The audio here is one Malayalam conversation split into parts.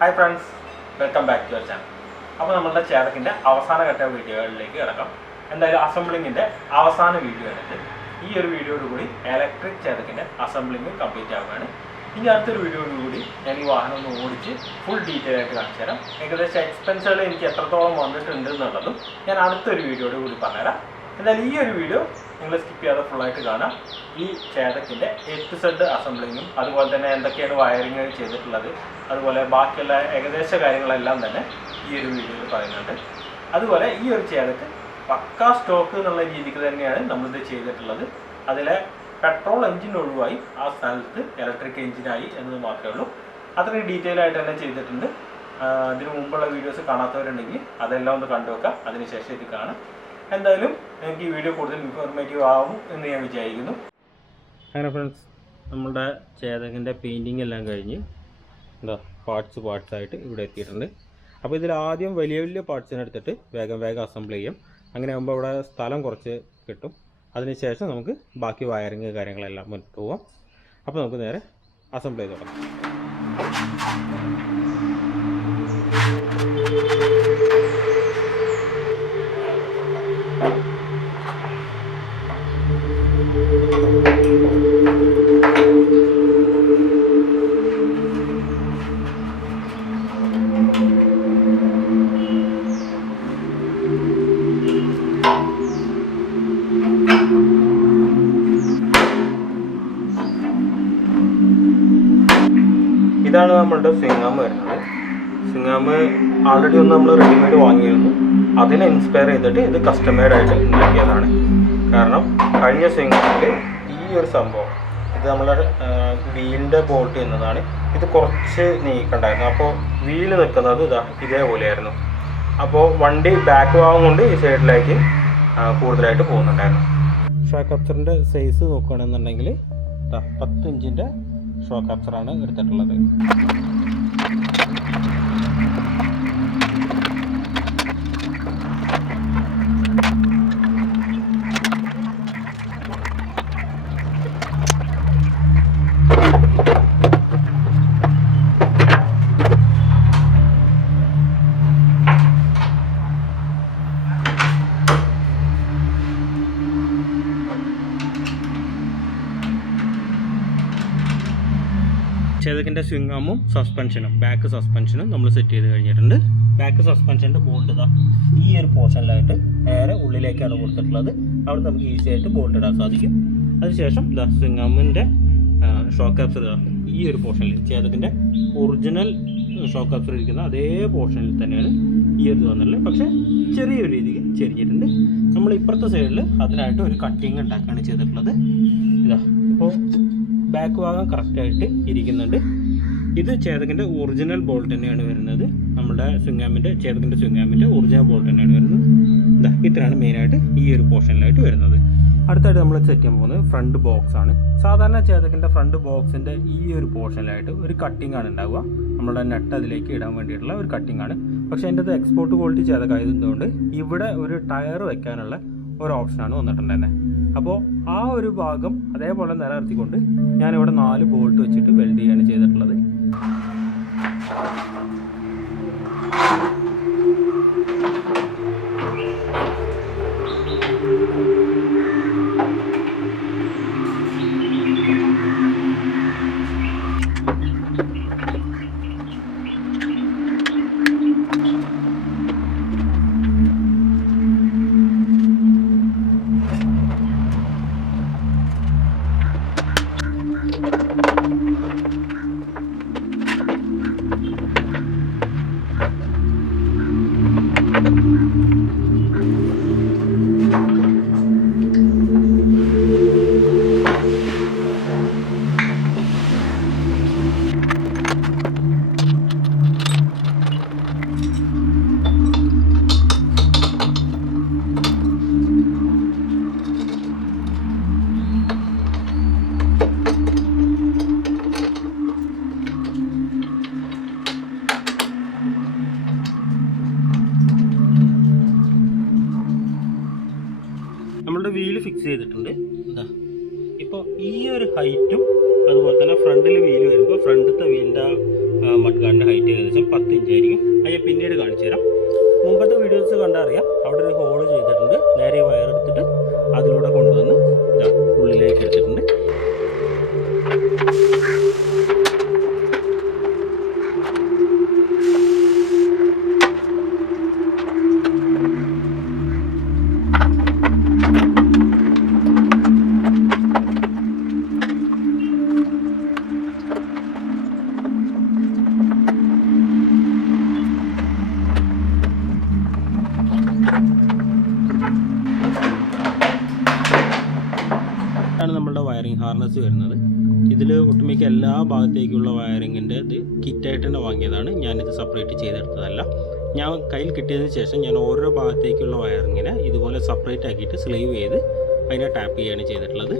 Hi friends, welcome back to our channel. അപ്പോൾ നമ്മളുടെ ചേതക്കിൻ്റെ അവസാന ഘട്ട വീഡിയോകളിലേക്ക് കിടക്കാം. എന്തായാലും അസംബ്ലിങ്ങിൻ്റെ അവസാന വീഡിയോ ആണിത്. ഈ ഒരു വീഡിയോയോടുകൂടി ഇലക്ട്രിക് ചേതക്കിൻ്റെ അസംബ്ലിങ് കംപ്ലീറ്റ് ആവുകയാണ്. ഇനി അടുത്തൊരു വീഡിയോയോടുകൂടി ഞാൻ ഈ വാഹനം ഒന്ന് ഓടിച്ച് ഫുൾ ഡീറ്റെയിൽ ആയിട്ട് കാണിച്ചു തരാം. ഏകദേശം എക്സ്പെൻസുകൾ എനിക്ക് എത്രത്തോളം വന്നിട്ടുണ്ട് എന്നുള്ളതും ഞാൻ അടുത്തൊരു വീഡിയോയോട് കൂടി പറഞ്ഞുതരാം. എന്തായാലും ഈ ഒരു വീഡിയോ നിങ്ങൾ സ്കിപ്പ് ചെയ്യാതെ ഫുള്ളായിട്ട് കാണാം. ഈ ചേതക്കിൻ്റെ എപ്പിസോഡ് അസംബ്ലിങ്ങും അതുപോലെ തന്നെ എന്തൊക്കെയാണ് വയറിങ് ചെയ്തിട്ടുള്ളത്, അതുപോലെ ബാക്കിയുള്ള ഏകദേശ കാര്യങ്ങളെല്ലാം തന്നെ ഈ ഒരു വീഡിയോയിൽ പറയുന്നുണ്ട്. അതുപോലെ ഈ ഒരു ചേതക്ക് പക്കാ സ്റ്റോക്ക് എന്നുള്ള രീതിക്ക് തന്നെയാണ് നമ്മളിത് ചെയ്തിട്ടുള്ളത്. അതിലെ പെട്രോൾ എഞ്ചിൻ ഒഴിവായി ആ സ്ഥലത്ത് ഇലക്ട്രിക് എഞ്ചിനായി എന്നത് മാത്രമേ ഉള്ളൂ. അത്രയും ഡീറ്റെയിൽ ആയിട്ട് തന്നെ ചെയ്തിട്ടുണ്ട്. ഇതിനു മുമ്പുള്ള വീഡിയോസ് കാണാത്തവരുണ്ടെങ്കിൽ അതെല്ലാം ഒന്ന് കണ്ടുവെക്കാം, അതിനുശേഷം ഇത് കാണാം. എന്തായാലും എനിക്ക് ഈ വീഡിയോ കൂടുതൽ ഇൻഫോർമേറ്റീവ് ആവും എന്ന് ഞാൻ വിചാരിക്കുന്നു. അങ്ങനെ ഫ്രണ്ട്സ്, നമ്മളുടെ ചേതകിൻ്റെ പെയിൻറ്റിങ് എല്ലാം കഴിഞ്ഞ് എന്താ പാർട്സ് ആയിട്ട് ഇവിടെ എത്തിയിട്ടുണ്ട്. അപ്പോൾ ഇതിൽ ആദ്യം വലിയ വലിയ പാർട്സിനെ എടുത്തിട്ട് വേഗം അസംബിൾ ചെയ്യും. അങ്ങനെ ആകുമ്പോൾ ഇവിടെ സ്ഥലം കുറച്ച് കിട്ടും. അതിനുശേഷം നമുക്ക് ബാക്കി വയറിങ് കാര്യങ്ങളെല്ലാം മുന്നോട്ട് പോകാം. അപ്പോൾ നമുക്ക് നേരെ അസംബിൾ ചെയ്ത് തുടങ്ങാം. ഇതാണ് നമ്മളുടെ സ്വിംഗാം വരുന്നത്. സ്വിംഗാം ആൾറെഡി ഒന്ന് നമ്മൾ റെഡിമെയ്ഡ് വാങ്ങിയിരുന്നു. അതിനെ ഇൻസ്പയർ ചെയ്തിട്ട് ഇത് കസ്റ്റമൈഡായിട്ട് ഉണ്ടാക്കിയതാണ്. കാരണം കഴിഞ്ഞ സ്വിംഗാമിൽ ഈ ഒരു സംഭവം ഇത് നമ്മളെ വീലിൻ്റെ ബോൾട്ട് എന്നതാണ്. ഇത് കുറച്ച് നീക്കണ്ടായിരുന്നു. അപ്പോൾ വീല് നിൽക്കുന്നത് ഇതേപോലെയായിരുന്നു. അപ്പോൾ വണ്ടി ബാക്ക് ഭാഗം കൊണ്ട് ഈ സൈഡിലേക്ക് കൂടുതലായിട്ട് പോകുന്നുണ്ടായിരുന്നു. ഷോക്ക് അബ്സറിൻ്റെ സൈസ് നോക്കുകയാണെന്നുണ്ടെങ്കിൽ 10 ഇഞ്ചിൻ്റെ ഷോക്ക് അബ്സറാണ് എടുത്തിട്ടുള്ളത്. ചേതക്കിൻ്റെ സ്വിംഗാമും സസ്പെൻഷനും ബാക്ക് സസ്പെൻഷനും നമ്മൾ സെറ്റ് ചെയ്ത് കഴിഞ്ഞിട്ടുണ്ട്. ബാക്ക് സസ്പെൻഷൻ്റെ ബോൾട്ട് ഈ ഒരു പോർഷനിലായിട്ട് നേരെ ഉള്ളിലേക്കാണ് കൊടുത്തിട്ടുള്ളത്. അവിടെ നമുക്ക് ഈസി ആയിട്ട് ബോൾട്ട് ഇടാൻ സാധിക്കും. അതിനുശേഷം സ്വിംഗാമിൻ്റെ ഷോക്ക് അബ്സർ ഈ ഒരു പോർഷനിൽ ചേതക്കിൻ്റെ ഒറിജിനൽ ഷോക്ക് അബ്സർ ഇരിക്കുന്ന അതേ പോർഷനിൽ തന്നെയാണ് ഈ ഒരു വന്നിട്ടുള്ളത്. പക്ഷേ ചെറിയൊരു രീതിക്ക് ചെരിഞ്ഞിട്ടുണ്ട്. നമ്മൾ ഇപ്പുറത്തെ സൈഡിൽ അതിനായിട്ട് ഒരു കട്ടിങ് ഉണ്ടാക്കുകയാണ് ചെയ്തിട്ടുള്ളത്. ഇപ്പോൾ ബാക്ക് ഭാഗം കറക്റ്റായിട്ട് ഇരിക്കുന്നുണ്ട്. ഇത് ചേതകിൻ്റെ ഒറിജിനൽ ബോൾട്ട് തന്നെയാണ് വരുന്നത്. നമ്മുടെ ചേതകിൻ്റെ സ്വിംഗാമിൻ്റെ ഒറിജിനൽ ബോൾട്ട് തന്നെയാണ് വരുന്നത്. ഇത്രയാണ് മെയിനായിട്ട് ഈ ഒരു പോർഷനിലായിട്ട് വരുന്നത്. അടുത്തായിട്ട് നമ്മൾ സെറ്റ് ചെയ്യാൻ പോകുന്നത് ഫ്രണ്ട് ബോക്സ് ആണ്. സാധാരണ ചേതകിൻ്റെ ഫ്രണ്ട് ബോക്സിൻ്റെ ഈ ഒരു പോർഷനിലായിട്ട് ഒരു കട്ടിംഗ് ആണ് ഉണ്ടാവുക. നമ്മുടെ നെട്ട് അതിലേക്ക് ഇടാൻ വേണ്ടിയിട്ടുള്ള ഒരു കട്ടിംഗ് ആണ്. പക്ഷേ എൻ്റെ എക്സ്പോർട്ട് ക്വാളിറ്റി ചേതകായതുകൊണ്ട് ഇവിടെ ഒരു ടയർ വെക്കാനുള്ള ഒരു ഓപ്ഷനാണ് വന്നിട്ടുണ്ടായിരുന്നത്. അപ്പോൾ ആ ഒരു ഭാഗം അതേപോലെ നിലനിർത്തിക്കൊണ്ട് ഞാനിവിടെ 4 ബോൾട്ട് വെച്ചിട്ട് വെൽഡ് ചെയ്യാണ് ചെയ്തിട്ടുള്ളത്. നമ്മളുടെ വീല് ഫിക്സ് ചെയ്തിട്ടുണ്ട്. ഇപ്പോൾ ഈ ഒരു ഹൈറ്റും അതുപോലെ തന്നെ ഫ്രണ്ടിൽ വീല് വരുമ്പോൾ ഫ്രണ്ടിലത്തെ വീലിൻ്റെ മഡ്ഗാർഡിൻ്റെ ഹൈറ്റ് ഏകദേശം കണ്ടാൽ അറിയാം, അവിടെ ഒരു ഹോള് ചെയ്തിട്ടുണ്ട്. നേരെ വയർ എടുത്തിട്ട് അതിലൂടെ കൊണ്ടുവന്ന് ഉള്ളിലേക്ക് എടുത്തിട്ടുണ്ട്. നമ്മളുടെ വയറിംഗ് ഹാർനസ് വരുന്നത്. ഇതിൽ ഒട്ടുമിക്ക എല്ലാ ഭാഗത്തേക്കുള്ള വയറിങ്ങിൻ്റെ ഇത് കിറ്റായിട്ട് തന്നെ വാങ്ങിയതാണ്. ഞാനിത് സെപ്പറേറ്റ് ചെയ്തെടുത്തതല്ല. ഞാൻ കയ്യിൽ കിട്ടിയതിന് ശേഷം ഞാൻ ഓരോ ഭാഗത്തേക്കുള്ള വയറിങ്ങിനെ ഇതുപോലെ സെപ്പറേറ്റ് ആക്കിയിട്ട് സ്ലീവ് ചെയ്ത് അതിനെ ടാപ്പ് ചെയ്യുകയാണ് ചെയ്തിട്ടുള്ളത്.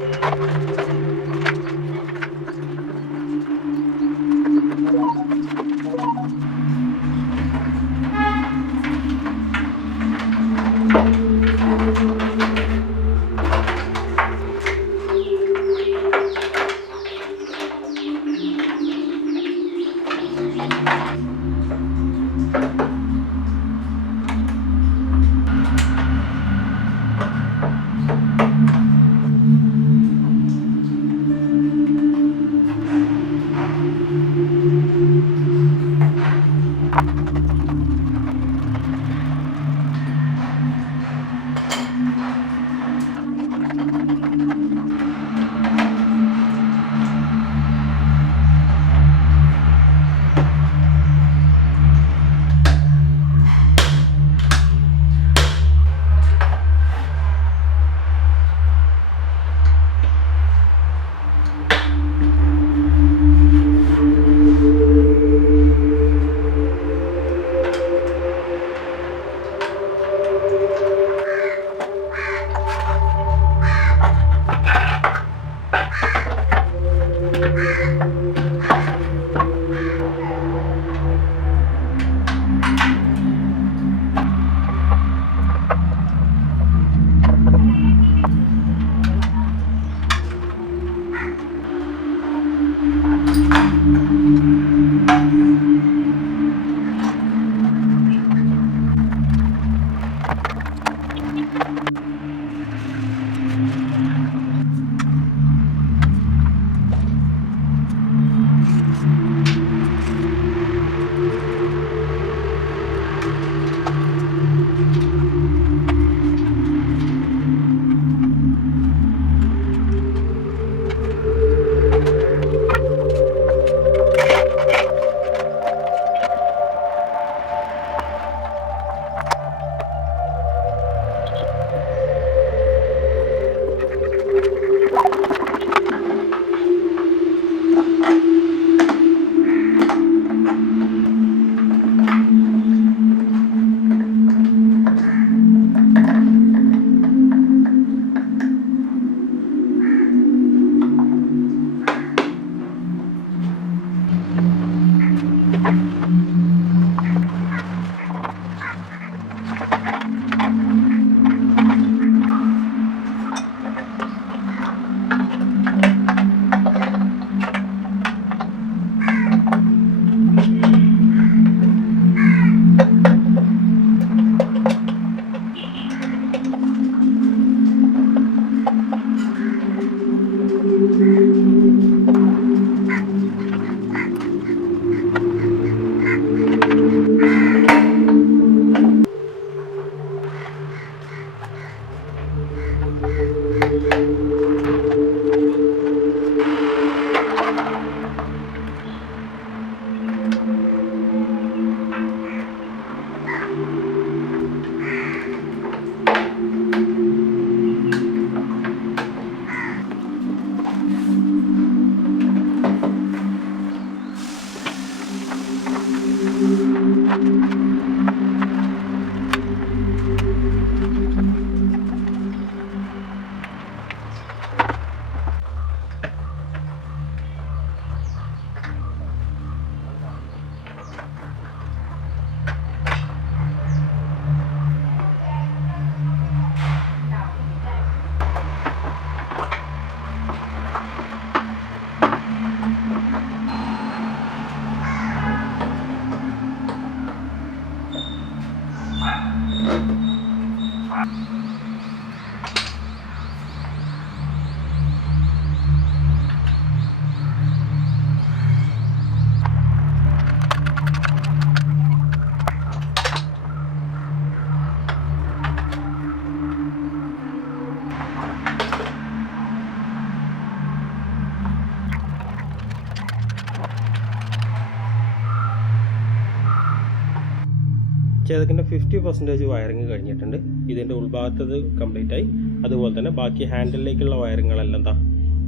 ചേതക്കിൻ്റെ 50% വയറിങ് കഴിഞ്ഞിട്ടുണ്ട്. ഇതിൻ്റെ ഉൾഭാഗത്തത് കംപ്ലീറ്റ് ആയി. അതുപോലെ തന്നെ ബാക്കി ഹാൻഡിലേക്കുള്ള വയറിങ്ങുകളെല്ലാം എന്താ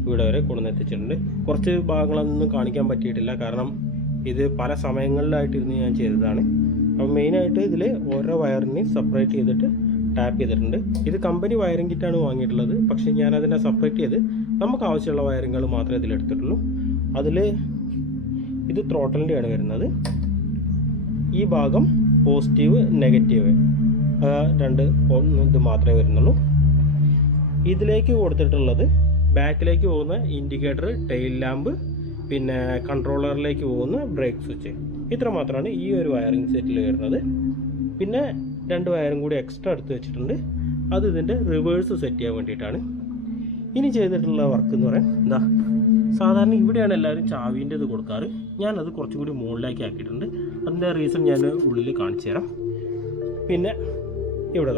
ഇവിടെ വരെ കൊണ്ടുവന്നെത്തിച്ചിട്ടുണ്ട്. കുറച്ച് ഭാഗങ്ങളൊന്നും കാണിക്കാൻ പറ്റിയിട്ടില്ല, കാരണം ഇത് പല സമയങ്ങളിലായിട്ടിരുന്ന് ഞാൻ ചെയ്തതാണ്. അപ്പോൾ മെയിനായിട്ട് ഇതിൽ ഓരോ വയറിനെ സെപ്പറേറ്റ് ചെയ്തിട്ട് ടാപ്പ് ചെയ്തിട്ടുണ്ട്. ഇത് കമ്പനി വയറിംഗ് കിറ്റാണ് വാങ്ങിയിട്ടുള്ളത്, പക്ഷേ ഞാനതിനെ സെപ്പറേറ്റ് ചെയ്ത് നമുക്ക് ആവശ്യമുള്ള വയറിങ്ങുകൾ മാത്രമേ ഇതിലെടുത്തിട്ടുള്ളൂ. അതിൽ ഇത് ത്രോട്ടലിൻ്റെയാണ് വരുന്നത്. ഈ ഭാഗം പോസിറ്റീവ് നെഗറ്റീവ് രണ്ട് ഇത് മാത്രമേ വരുന്നുള്ളൂ. ഇതിലേക്ക് കൊടുത്തിട്ടുള്ളത് ബാക്കിലേക്ക് പോകുന്ന ഇൻഡിക്കേറ്റർ, ടെയിൽ ലാമ്പ്, പിന്നെ കൺട്രോളറിലേക്ക് പോകുന്ന ബ്രേക്ക് സ്വിച്ച്. ഇത്ര മാത്രമാണ് ഈ ഒരു വയറിംഗ് സെറ്റിൽ വരുന്നത്. പിന്നെ 2 വയറും കൂടി എക്സ്ട്രാ എടുത്ത് വെച്ചിട്ടുണ്ട്. അത് ഇതിൻ്റെ റിവേഴ്സ് സെറ്റ് ചെയ്യാൻ വേണ്ടിയിട്ടാണ്. ഇനി ചെയ്തിട്ടുള്ള വർക്ക് എന്ന് പറയാൻ എന്താ, സാധാരണ ഇവിടെയാണ് എല്ലാവരും ചാവീൻ്റെ ഇത് കൊടുക്കാറ്. ഞാനത് കുറച്ചും കൂടി മുകളിലേക്ക് ആക്കിയിട്ടുണ്ട്. അതിൻ്റെ റീസൺ ഞാൻ ഉള്ളിൽ കാണിച്ചു തരാം. പിന്നെ ഇവിടെ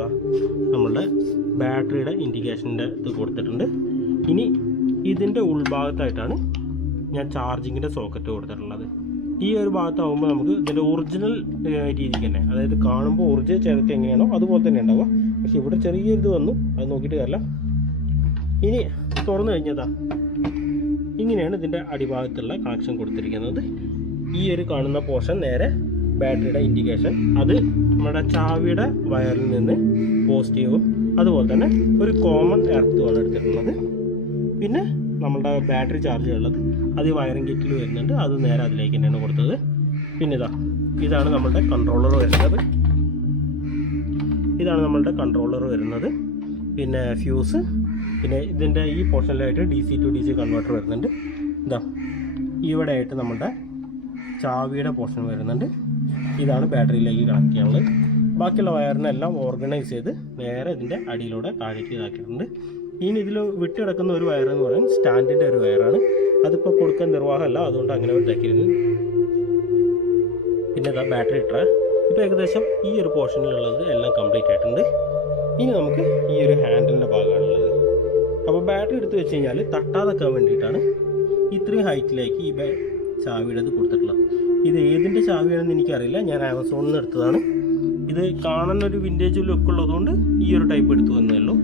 നമ്മളുടെ ബാറ്ററിയുടെ ഇൻഡിക്കേഷൻ്റെ ഇത് കൊടുത്തിട്ടുണ്ട്. ഇനി ഇതിൻ്റെ ഉൾഭാഗത്തായിട്ടാണ് ഞാൻ ചാർജിങ്ങിൻ്റെ സോക്കറ്റ് കൊടുത്തിട്ടുള്ളത്. ഈ ഒരു ഭാഗത്താകുമ്പോൾ നമുക്ക് ഇതിൻ്റെ ഒറിജിനൽ രീതിക്ക് തന്നെ, അതായത് കാണുമ്പോൾ ഒറിജിനൽ ചേർത്ത് എങ്ങനെയാണോ അതുപോലെ തന്നെ ഉണ്ടാവുക. പക്ഷെ ഇവിടെ ചെറിയൊരിത് വന്നു, അത് നോക്കിയിട്ട് കാര്യമില്ല. ഇനി തുറന്നു കഴിഞ്ഞതാ ഇങ്ങനെയാണ് ഇതിൻ്റെ അടിഭാഗത്തുള്ള കണക്ഷൻ കൊടുത്തിരിക്കുന്നത്. ഈ ഒരു കാണുന്ന പോർഷൻ നേരെ ബാറ്ററിയുടെ ഇൻഡിക്കേഷൻ, അത് നമ്മുടെ ചാവിയുടെ വയറിൽ നിന്ന് പോസിറ്റീവും അതുപോലെ തന്നെ ഒരു കോമൺ എർത്തുമാണ് എടുത്തിട്ടുള്ളത്. പിന്നെ നമ്മളുടെ ബാറ്ററി ചാർജ് ഉള്ളത് അത് ഈ വയറിംഗ് കിറ്റിൽ വരുന്നുണ്ട്, അത് നേരെ അതിലേക്ക് തന്നെയാണ് കൊടുത്തത്. പിന്നെ ഇതാണ് നമ്മളുടെ കൺട്രോളർ വരുന്നത്. പിന്നെ ഫ്യൂസ്, പിന്നെ ഇതിൻ്റെ ഈ പോർഷനിലായിട്ട് DC to DC കൺവേർട്ടർ വരുന്നുണ്ട്. ഇവിടെ ആയിട്ട് നമ്മളുടെ ചാവിയുടെ പോർഷൻ വരുന്നുണ്ട്. ഇതാണ് ബാറ്ററിയിലേക്ക് കണക്ട് ചെയ്യാനുള്ളത്. ബാക്കിയുള്ള വയറിനെല്ലാം ഓർഗനൈസ് ചെയ്ത് നേരെ ഇതിൻ്റെ അടിയിലൂടെ താഴേക്ക് ഇതാക്കിയിട്ടുണ്ട്. ഇനി ഇതിൽ വിട്ടിടക്കുന്ന ഒരു വയർ എന്ന് പറയുന്നത് സ്റ്റാൻഡിൻ്റെ ഒരു വയറാണ്. അതിപ്പോൾ കൊടുക്കാൻ നിർവാഹമല്ല, അതുകൊണ്ട് അങ്ങനെ ഇതാക്കിയിരുന്നു. പിന്നെ ബാറ്ററി ട്രേ ഇപ്പോൾ ഏകദേശം ഈ ഒരു പോർഷനിലുള്ളത് എല്ലാം കംപ്ലീറ്റ് ആയിട്ടുണ്ട്. ഇനി നമുക്ക് ഈ ഒരു ഹാൻഡിലിൻ്റെ ഭാഗമാണുള്ളത്. അപ്പോൾ ബാറ്ററി എടുത്ത് വെച്ച് കഴിഞ്ഞാൽ തട്ടാതെക്കാൻ വേണ്ടിയിട്ടാണ് ഇത്രയും ഹൈറ്റിലേക്ക് ഈ ചാവിയുടെ ഇത് കൊടുത്തിട്ടുള്ളത്. ഇത് ഏതിൻ്റെ ചാവിയാണെന്ന് എനിക്കറിയില്ല, ഞാൻ ആമസോണിൽ നിന്ന് എടുത്തതാണ്. ഇത് കാണാൻ ഒരു വിൻറ്റേജ് ലുക്ക് ഉള്ളതുകൊണ്ട് ഈ ഒരു ടൈപ്പ് എടുത്തു വന്നേ ഉള്ളൂ.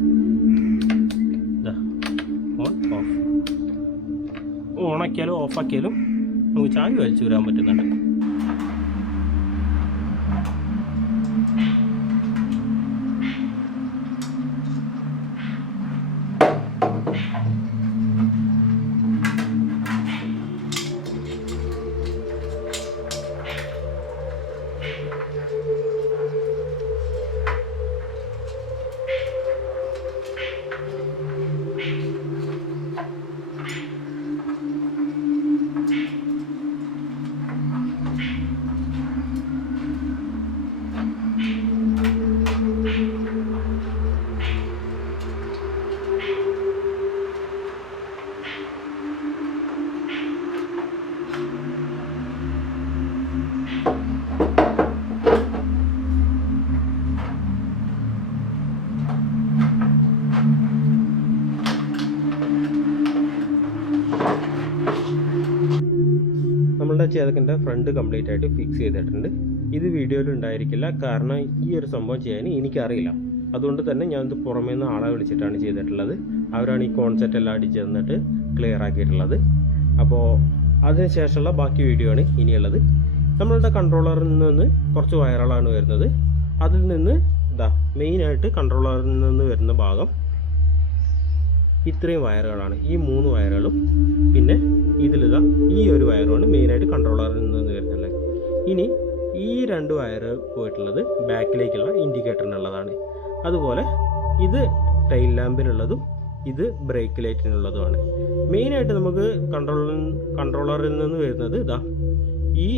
ഓൺ ഓഫ്, ഓണാക്കിയാലും ഓഫാക്കിയാലും നമുക്ക് ചാവി വലിച്ചു വരാൻ പറ്റുന്നുണ്ട്. നമ്മളുടെ ചേതക്കിൻ്റെ ഫ്രണ്ട് കംപ്ലീറ്റ് ആയിട്ട് ഫിക്സ് ചെയ്തിട്ടുണ്ട്. ഇത് വീഡിയോയിൽ ഉണ്ടായിരിക്കില്ല, കാരണം ഈ ഒരു സംഭവം ചെയ്യാൻ എനിക്കറിയില്ല. അതുകൊണ്ട് തന്നെ ഞാനിത് പുറമേ നിന്ന് ആളെ വിളിച്ചിട്ടാണ് ചെയ്തിട്ടുള്ളത്. അവരാണ് ഈ കോൺസെപ്റ്റ് എല്ലാം അടിച്ച് തന്നിട്ട് ക്ലിയർ ആക്കിയിട്ടുള്ളത്. അപ്പോൾ അതിനുശേഷമുള്ള ബാക്കി വീഡിയോ ആണ് ഇനിയുള്ളത്. നമ്മളുടെ കൺട്രോളറിൽ നിന്ന് കുറച്ച് വയറുകളാണ് വരുന്നത്. അതിൽ നിന്ന് മെയിനായിട്ട് കൺട്രോളറിൽ നിന്ന് വരുന്ന ഭാഗം ഇത്രയും വയറുകളാണ്. ഈ 3 വയറുകളും പിന്നെ ഈ ഒരു വയറുമാണ് മെയിനായിട്ട് കൺട്രോളറിൽ നിന്ന് വരുന്നത്. ഇനി ഈ 2 വയറ് പോയിട്ടുള്ളത് ബാക്കിലേക്കുള്ള ഇൻഡിക്കേറ്ററിനുള്ളതാണ്. അതുപോലെ ഇത് ടൈൽ ലാമ്പിനുള്ളതും ഇത് ബ്രേക്ക് ലൈറ്റിനുള്ളതുമാണ്. മെയിനായിട്ട് നമുക്ക് കൺട്രോളറിൽ നിന്ന് വരുന്നത് ഈ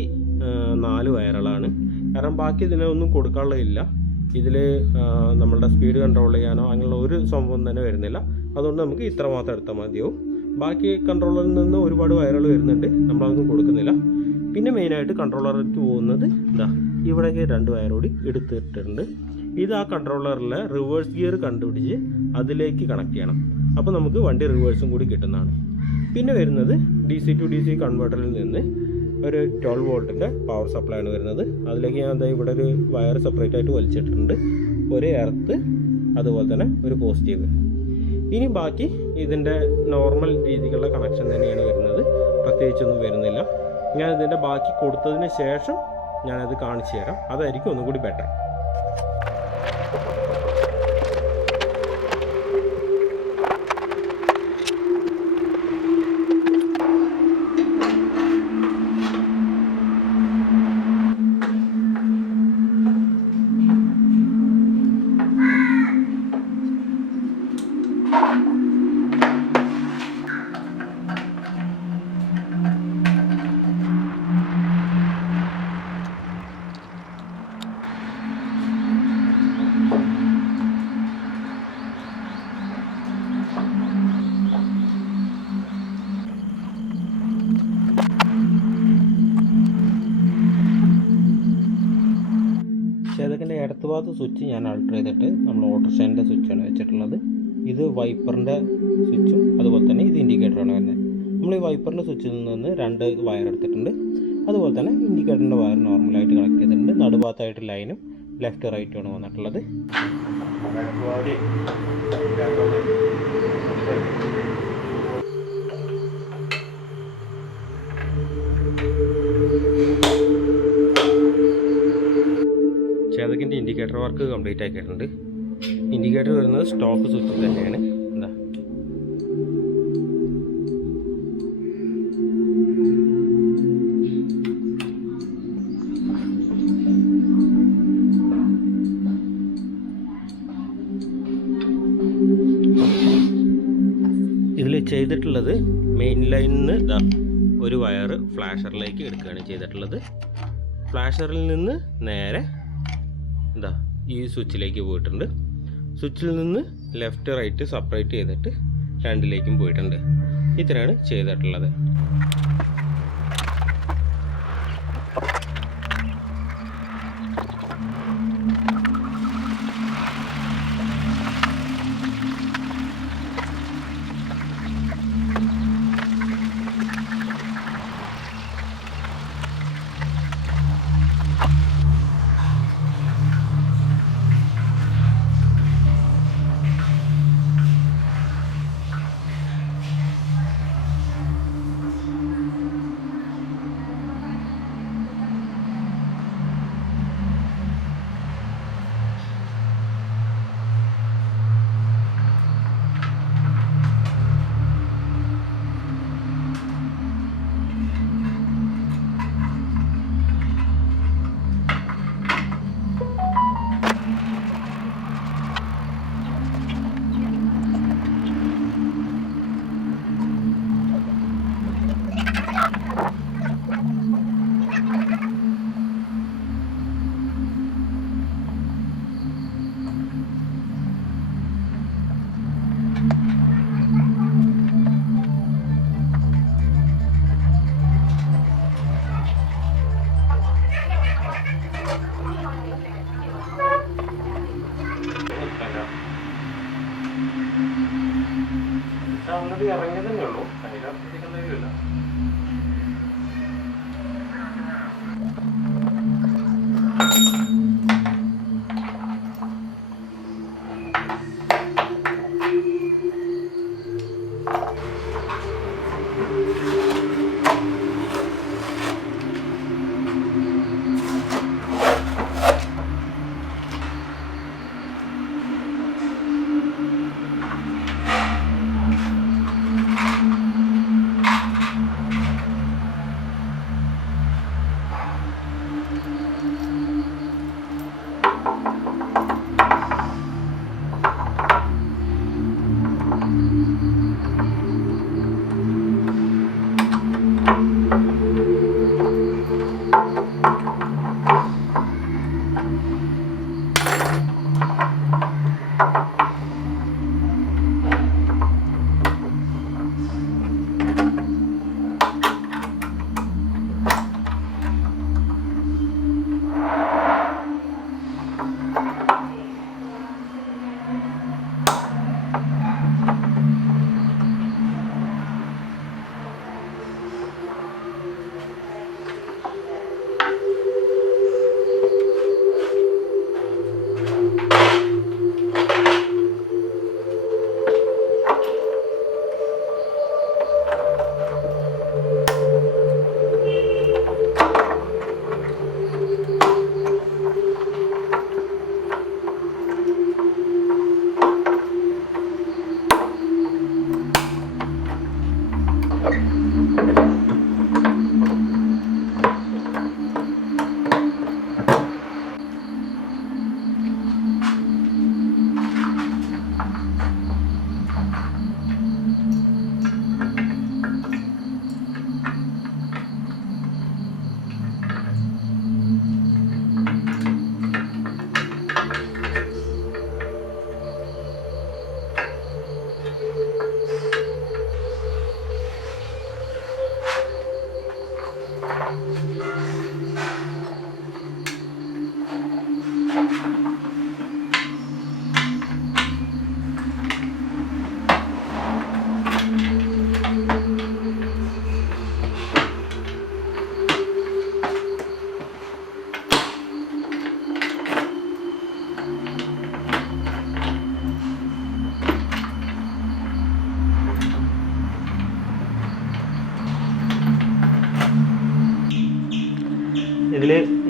4 വയറുകളാണ്. കാരണം ബാക്കി ഇതിനൊന്നും കൊടുക്കാനുള്ളതില്ല. ഇതിൽ നമ്മളുടെ സ്പീഡ് കൺട്രോൾ ചെയ്യാനോ അങ്ങനെയുള്ള ഒരു സംഭവം തന്നെ വരുന്നില്ല. അതുകൊണ്ട് നമുക്ക് ഇത്ര മാത്രം എടുത്താൽ മതിയാവും. ബാക്കി കൺട്രോളറിൽ നിന്ന് ഒരുപാട് വയറുകൾ വരുന്നുണ്ട്, നമ്മളതൊന്നും കൊടുക്കുന്നില്ല. പിന്നെ മെയിനായിട്ട് കൺട്രോളറിലേക്ക് പോകുന്നത് ഇവിടേക്ക് 2 വയർ കൂടി എടുത്തിട്ടുണ്ട്. ഇത് ആ കൺട്രോളറിലെ റിവേഴ്സ് ഗിയർ കണ്ടുപിടിച്ച് അതിലേക്ക് കണക്ട് ചെയ്യണം. അപ്പോൾ നമുക്ക് വണ്ടി റിവേഴ്സും കൂടി കിട്ടുന്നതാണ്. പിന്നെ വരുന്നത് DC to DC കൺവേർട്ടറിൽ നിന്ന് ഒരു 12 വോൾട്ടിൻ്റെ പവർ സപ്ലൈ ആണ് വരുന്നത്. അതിലേക്ക് ഞാൻ ഇവിടെ ഒരു വയർ സെപ്പറേറ്റ് ആയിട്ട് വലിച്ചിട്ടുണ്ട്, ഒരു എർത്ത്, അതുപോലെ തന്നെ ഒരു പോസിറ്റീവ്. ഇനി ബാക്കി ഇതിൻ്റെ നോർമൽ രീതിക്കുള്ള കണക്ഷൻ തന്നെയാണ് വരുന്നത്, പ്രത്യേകിച്ചൊന്നും വരുന്നില്ല. ഞാൻ ഇതിൻ്റെ ബാക്കി കൊടുത്തതിന് ശേഷം ഞാനത് കാണിച്ചു തരാം, അതായിരിക്കും ഒന്നും കൂടി ബെറ്റർ. ചേതക്കിൻ്റെ ഇടത്ത് ഭാഗത്ത് സ്വിച്ച് ഞാൻ ആൾട്ടർ ചെയ്തിട്ട് നമ്മൾ ഓട്ടോറിക്ഷേൻ്റെ സ്വിച്ചാണ് വെച്ചിട്ടുള്ളത്. ഇത് വൈപ്പറിൻ്റെ സ്വിച്ചും അതുപോലെ തന്നെ ഇത് ഇൻഡിക്കേറ്ററാണ് വരുന്നത്. നമ്മൾ ഈ വൈപ്പറിൻ്റെ സ്വിച്ചിൽ നിന്ന് 2 വയർ എടുത്തിട്ടുണ്ട്, അതുപോലെ തന്നെ ഇൻഡിക്കേറ്ററിൻ്റെ വയർ നോർമലായിട്ട് കണക്ട് ചെയ്തിട്ടുണ്ട്. നടുഭാഗത്തായിട്ട് ലൈനും ലെഫ്റ്റ് റൈറ്റുമാണ് വന്നിട്ടുള്ളത്. ചേതക്കിൻ്റെ ഇൻഡിക്കേറ്റർ വർക്ക് കംപ്ലീറ്റ് ആക്കിയിട്ടുണ്ട്. ഇൻഡിക്കേറ്റർ വരുന്നത് സ്റ്റോക്ക് സ്വിച്ച് തന്നെയാണ്. എന്താ ഇതിൽ ചെയ്തിട്ടുള്ളത് മെയിൻ ലൈനിൽ നിന്ന് ഒരു വയർ ഫ്ലാഷറിലേക്ക് എടുക്കുകയാണ് ചെയ്തിട്ടുള്ളത്. ഫ്ലാഷറിൽ നിന്ന് നേരെ ഈ സ്വിച്ചിലേക്ക് പോയിട്ടുണ്ട്. സ്വിച്ചിൽ നിന്ന് ലെഫ്റ്റ് റൈറ്റ് സെപ്പറേറ്റ് ചെയ്തിട്ട് 2ലേക്കും പോയിട്ടുണ്ട്. ഇത്രയാണ് ചെയ്തിട്ടുള്ളത്. ഇറങ്ങിയതേ ഉള്ളൂ, അതിനകത്തില്ല.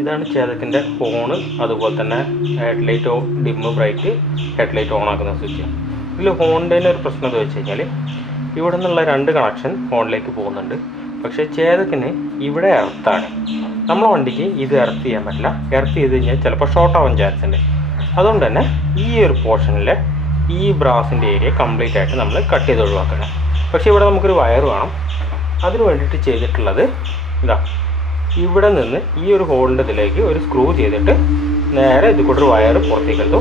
ഇതാണ് ചേതക്കിൻ്റെ ഹോണ്, അതുപോലെ തന്നെ headlight dim bright, headlight on ആക്കുന്ന സ്വിച്ച്. ഇതിൽ ഹോണിൻ്റെ ഒരു പ്രശ്നം എന്ന് വെച്ച് കഴിഞ്ഞാൽ ഇവിടെ നിന്നുള്ള 2 കണക്ഷൻ ഹോണിലേക്ക് പോകുന്നുണ്ട്. പക്ഷേ ചേതക്കിന് ഇവിടെ എർത്താണ്. നമ്മളെ വണ്ടിക്ക് ഇത് എർത്ത് ചെയ്യാൻ പറ്റില്ല. എർത്ത് ചെയ്ത് കഴിഞ്ഞാൽ ചിലപ്പോൾ ഷോർട്ട് ആവാൻ ചാൻസ് ഉണ്ട്. അതുകൊണ്ട് തന്നെ ഈ ഒരു പോർഷനിൽ ഈ ബ്രാസിൻ്റെ ഏരിയ കംപ്ലീറ്റ് ആയിട്ട് നമ്മൾ കട്ട് ചെയ്ത് ഒഴിവാക്കണം. പക്ഷേ ഇവിടെ നമുക്കൊരു വയർ വേണം. അതിന് വേണ്ടിയിട്ട് ചെയ്തിട്ടുള്ളത് ഇതാ, ഇവിടെ നിന്ന് ഈ ഒരു ഹോളിൻ്റെ ഇതിലേക്ക് ഒരു സ്ക്രൂ ചെയ്തിട്ട് നേരെ ഇത് കൂടെ ഒരു വയർ പുറത്തേക്ക് എടുത്തു.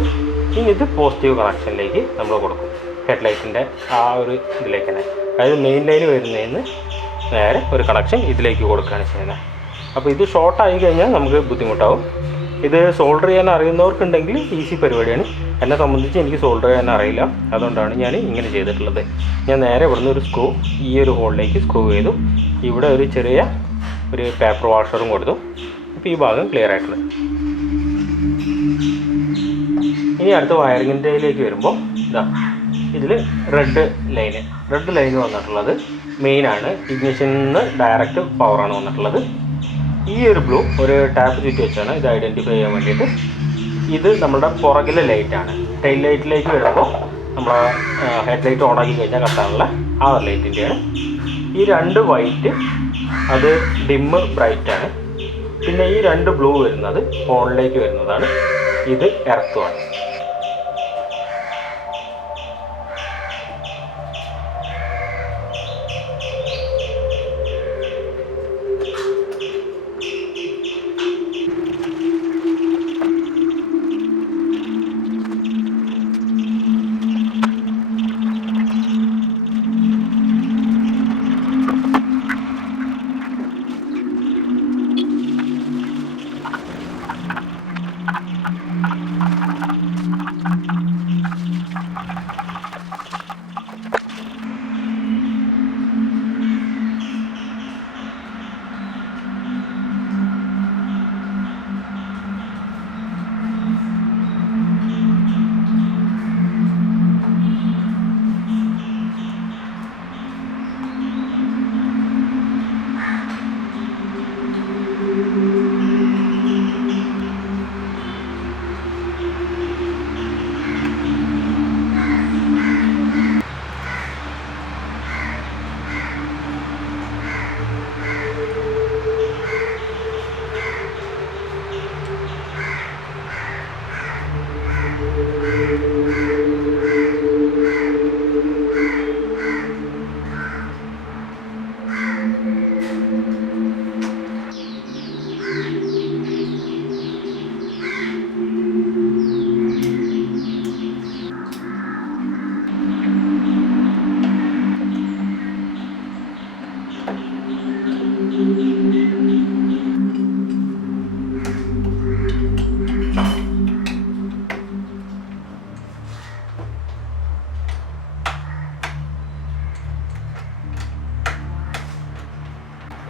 ഇനി ഇത് പോസിറ്റീവ് കണക്ഷനിലേക്ക് നമ്മൾ കൊടുക്കും, ഹെഡ്ലൈറ്റിൻ്റെ ആ ഒരു ഇതിലേക്ക് തന്നെ. അതായത് മെയിൻ ലൈൻ വരുന്നതിന് നേരെ ഒരു കണക്ഷൻ ഇതിലേക്ക് കൊടുക്കുകയാണ് ചെയ്യുന്നത്. അപ്പോൾ ഇത് ഷോർട്ടായി കഴിഞ്ഞാൽ നമുക്ക് ബുദ്ധിമുട്ടാവും. ഇത് സോൾഡർ ചെയ്യാൻ അറിയുന്നവർക്കുണ്ടെങ്കിൽ ഈസി പരിപാടിയാണ്. എന്നെ സംബന്ധിച്ച് എനിക്ക് സോൾഡർ ചെയ്യാൻ അറിയില്ല. അതുകൊണ്ടാണ് ഞാൻ ഇങ്ങനെ ചെയ്തിട്ടുള്ളത്. ഞാൻ നേരെ ഇവിടുന്ന് ഒരു സ്ക്രൂ ഈ ഒരു ഹോളിലേക്ക് സ്ക്രൂ ചെയ്തു. ഇവിടെ ഒരു ചെറിയ ഒരു പേപ്പർ വാഷറും കൊടുത്തു. ഇപ്പോൾ ഈ ഭാഗം ക്ലിയർ ആയിട്ടുണ്ട്. ഇനി അടുത്ത വയറിങ്ങിൻ്റെയിലേക്ക് വരുമ്പോൾ ഇതാ, ഇതിൽ റെഡ് ലൈന് വന്നിട്ടുള്ളത് മെയിനാണ്. ഇഗ്നിഷനിൽ നിന്ന് ഡയറക്റ്റ് പവറാണ് വന്നിട്ടുള്ളത്. ഈ ഒരു ബ്ലൂ ഒരു ടാപ്പ് ചുറ്റി വെച്ചാണ് ഇത് ഐഡൻറ്റിഫൈ ചെയ്യാൻ വേണ്ടിയിട്ട്. ഇത് നമ്മുടെ പുറകിലെ ലൈറ്റാണ്. ടെയിൽ ലൈറ്റിലേക്ക് വരുമ്പോൾ നമ്മൾ ഹെഡ് ലൈറ്റ് ഓണാക്കി കഴിഞ്ഞാൽ കത്താനുള്ള ആ ഒരു ലൈറ്റിൻ്റെയാണ്. ഈ 2 വൈറ്റ് അത് ഡിമ്മ് ബ്രൈറ്റാണ്. പിന്നെ ഈ 2 ബ്ലൂ വരുന്നത് ഹോണിലേക്ക് വരുന്നതാണ്. ഇത് എർത്തുമാണ്.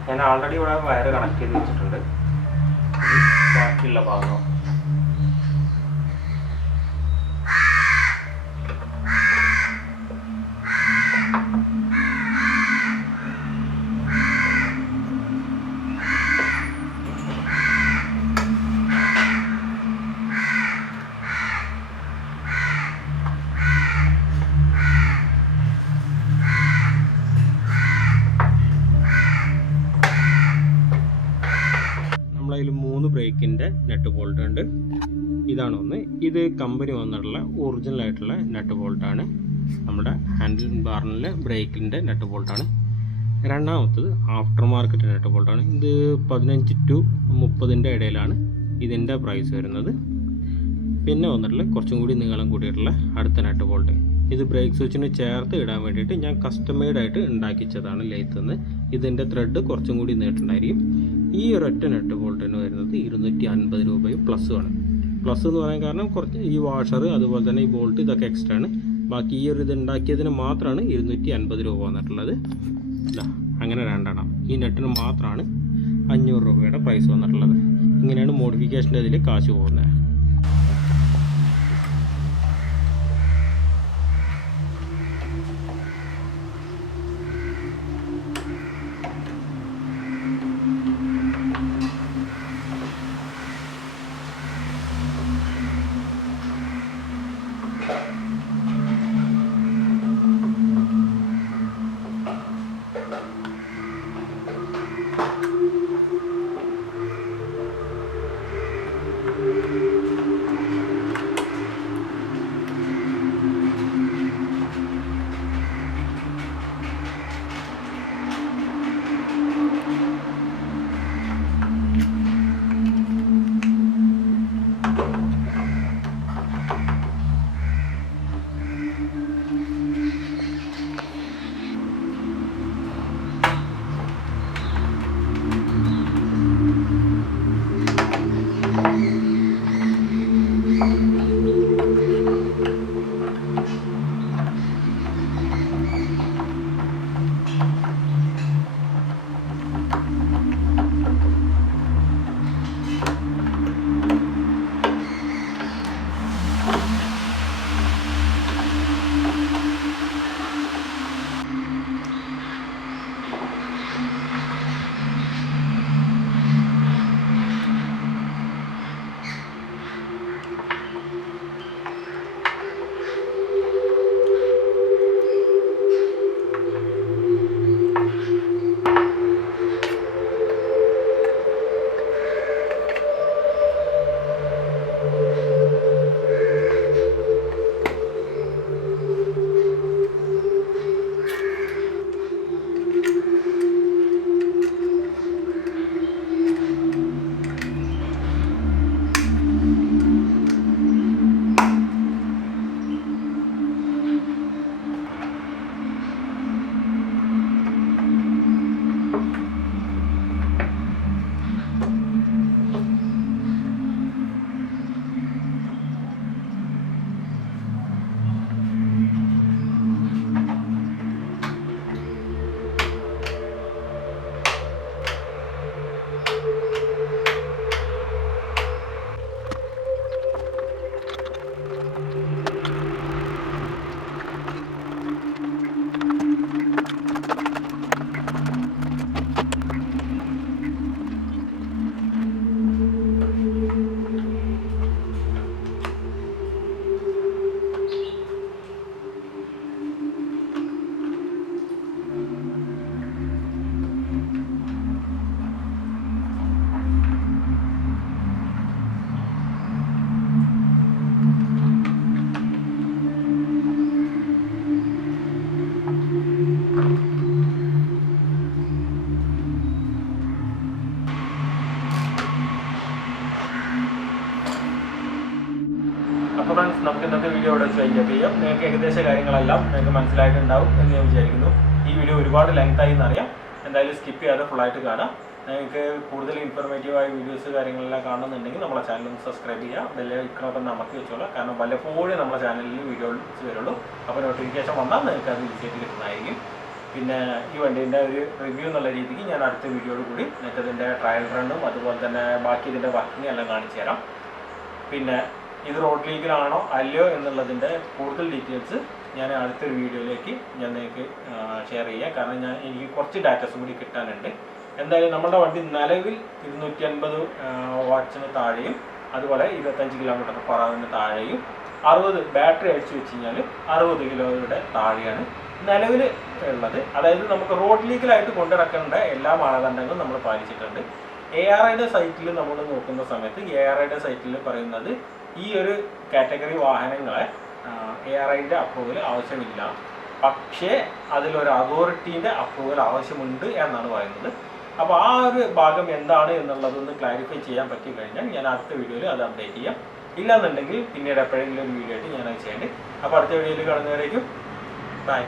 ഞാൻ ആൾറെഡി ഇവിടെ വയർ കണക്ട് ചെയ്ത് വെച്ചിട്ടുണ്ട്. ബാക്കിയുള്ള ഭാഗം നമ്മളതിൽ 3 ബ്രേക്കിൻ്റെ നെറ്റ് ബോൾട്ട് ഉണ്ട്. ഇതാണ് ഒന്ന്. ഇത് കമ്പനി വന്നിട്ടുള്ള ഒറിജിനൽ ആയിട്ടുള്ള നെറ്റ് ബോൾട്ടാണ്. നമ്മുടെ ഹാൻഡിൽ ബാറിലെ ബ്രേക്കിൻ്റെ നെറ്റ് ബോൾട്ടാണ്. രണ്ടാമത്തത് ആഫ്റ്റർ മാർക്കറ്റ് നെറ്റ് ബോൾട്ടാണ്. ഇത് 15 to 30 ഇടയിലാണ് ഇതിൻ്റെ പ്രൈസ് വരുന്നത്. പിന്നെ വന്നിട്ടുള്ള കുറച്ചും കൂടി നീളം കൂടിയിട്ടുള്ള അടുത്ത നെറ്റ് ബോൾട്ട്. ഇത് ബ്രേക്ക് സ്വിച്ചിന് ചേർത്ത് ഇടാൻ വേണ്ടിയിട്ട് ഞാൻ കസ്റ്റമൈഡായിട്ട് ഉണ്ടാക്കിച്ചതാണ് ലെയ്ത്തുനിന്ന്. ഇതിൻ്റെ ത്രെഡ് കുറച്ചും കൂടി നീട്ടുണ്ടായിരിക്കും. ഈ ഒരൊറ്റ നെറ്റ് ബോൾട്ടിന് വരുന്നത് 250 രൂപയും പ്ലസ്സുമാണ്. പ്ലസ് എന്ന് പറയാൻ കാരണം കുറച്ച് ഈ വാഷർ അതുപോലെ തന്നെ ഈ ബോൾട്ട് ഇതൊക്കെ എക്സ്ട്രാ ആണ്. ബാക്കി ഈ ഒരു ഇത് ഉണ്ടാക്കിയതിന് മാത്രമാണ് 250 രൂപ വന്നിട്ടുള്ളത്. അങ്ങനെ 2 എണ്ണം. ഈ നെറ്റിന് മാത്രമാണ് 500 രൂപയുടെ പ്രൈസ് വന്നിട്ടുള്ളത്. ഇങ്ങനെയാണ് മോഡിഫിക്കേഷൻ്റെ ഇതിൽ കാശ് പോകുന്നത്. അപ്പോൾ ഫ്രണ്ട്സ്, നമുക്ക് ഇന്നത്തെ വീഡിയോ ഇവിടെ വെച്ച് വൈൻഡപ്പ് ചെയ്യാം. നിങ്ങൾക്ക് ഏകദേശ കാര്യങ്ങളെല്ലാം നിങ്ങൾക്ക് മനസ്സിലായിട്ടുണ്ടാവും എന്ന് ഞാൻ വിചാരിക്കുന്നു. ഈ വീഡിയോ ഒരുപാട് ലെങ്തായി എന്നറിയാം. എന്തായാലും സ്കിപ്പ് ചെയ്യാതെ ഫുള്ളായിട്ട് കാണാം. നിങ്ങൾക്ക് കൂടുതൽ ഇൻഫോർമേറ്റീവായ വീഡിയോസ് കാര്യങ്ങളെല്ലാം കാണുന്നുണ്ടെങ്കിൽ നമ്മളെ ചാനൽ ഒന്ന് സബ്സ്ക്രൈബ് ചെയ്യുക. ബെല്ലൈക്കണൊക്കെ നമുക്ക് വെച്ചോളാം. കാരണം വല്ലപ്പോഴും നമ്മുടെ ചാനലിൽ വീഡിയോ വരുള്ളൂ. അപ്പോൾ നോട്ടിഫിക്കേഷൻ വന്നാൽ നിങ്ങൾക്ക് അത് ഈസിയായിട്ട് കിട്ടുന്നതായിരിക്കും. പിന്നെ ഈ വണ്ടീൻ്റെ ഒരു റിവ്യൂ എന്നുള്ള രീതിക്ക് ഞാൻ അടുത്ത വീഡിയോയോട് കൂടി നിങ്ങൾക്ക് ഇതിൻ്റെ ട്രയൽ റണ്ണും അതുപോലെ തന്നെ ബാക്കി ഇതിൻ്റെ വർക്കിംഗ് എല്ലാം കാണിച്ചു തരാം. പിന്നെ ഇത് റോഡ് ലീഗലാണോ അല്ലയോ എന്നുള്ളതിൻ്റെ കൂടുതൽ ഡീറ്റെയിൽസ് ഞാൻ അടുത്തൊരു വീഡിയോയിലേക്ക് ഞാൻ നിങ്ങൾക്ക് ഷെയർ ചെയ്യാം. കാരണം എനിക്ക് കുറച്ച് ഡാറ്റാസും കൂടി കിട്ടാനുണ്ട്. എന്തായാലും നമ്മുടെ വണ്ടി നിലവിൽ 250 വാട്ട്സിന് താഴെയും അതുപോലെ 25 km/h താഴെയും 60 ബാറ്ററി അടിച്ചു വെച്ച് കഴിഞ്ഞാൽ 60 കിലോയുടെ താഴെയാണ് നിലവിൽ ഉള്ളത്. അതായത് നമുക്ക് റോഡ് ലീഗലായിട്ട് കൊണ്ടുനടക്കേണ്ട എല്ലാ മാനദണ്ഡങ്ങളും നമ്മൾ പാലിച്ചിട്ടുണ്ട്. ARIയുടെ സൈറ്റിൽ നമ്മൾ നോക്കുന്ന സമയത്ത് ARIയുടെ സൈറ്റിൽ പറയുന്നത് ഈ ഒരു കാറ്റഗറി വാഹനങ്ങളെ ARIയുടെ അപ്രൂവൽ ആവശ്യമില്ല, പക്ഷേ അതിലൊരു അതോറിറ്റീൻ്റെ അപ്രൂവൽ ആവശ്യമുണ്ട് എന്നാണ് പറയുന്നത്. അപ്പോൾ ആ ഒരു ഭാഗം എന്താണ് എന്നുള്ളതൊന്ന് ക്ലാരിഫൈ ചെയ്യാൻ പറ്റി കഴിഞ്ഞാൽ ഞാൻ അടുത്ത വീഡിയോയിൽ അത് അപ്ഡേറ്റ് ചെയ്യാം. ഇല്ലാന്നുണ്ടെങ്കിൽ പിന്നീട് എപ്പോഴെങ്കിലും ഒരു വീഡിയോ ആയിട്ട് ഞാനത് ചെയ്യേണ്ടത്. അപ്പോൾ അടുത്ത വീഡിയോയിൽ കാണുന്നവരേക്കും ബൈ.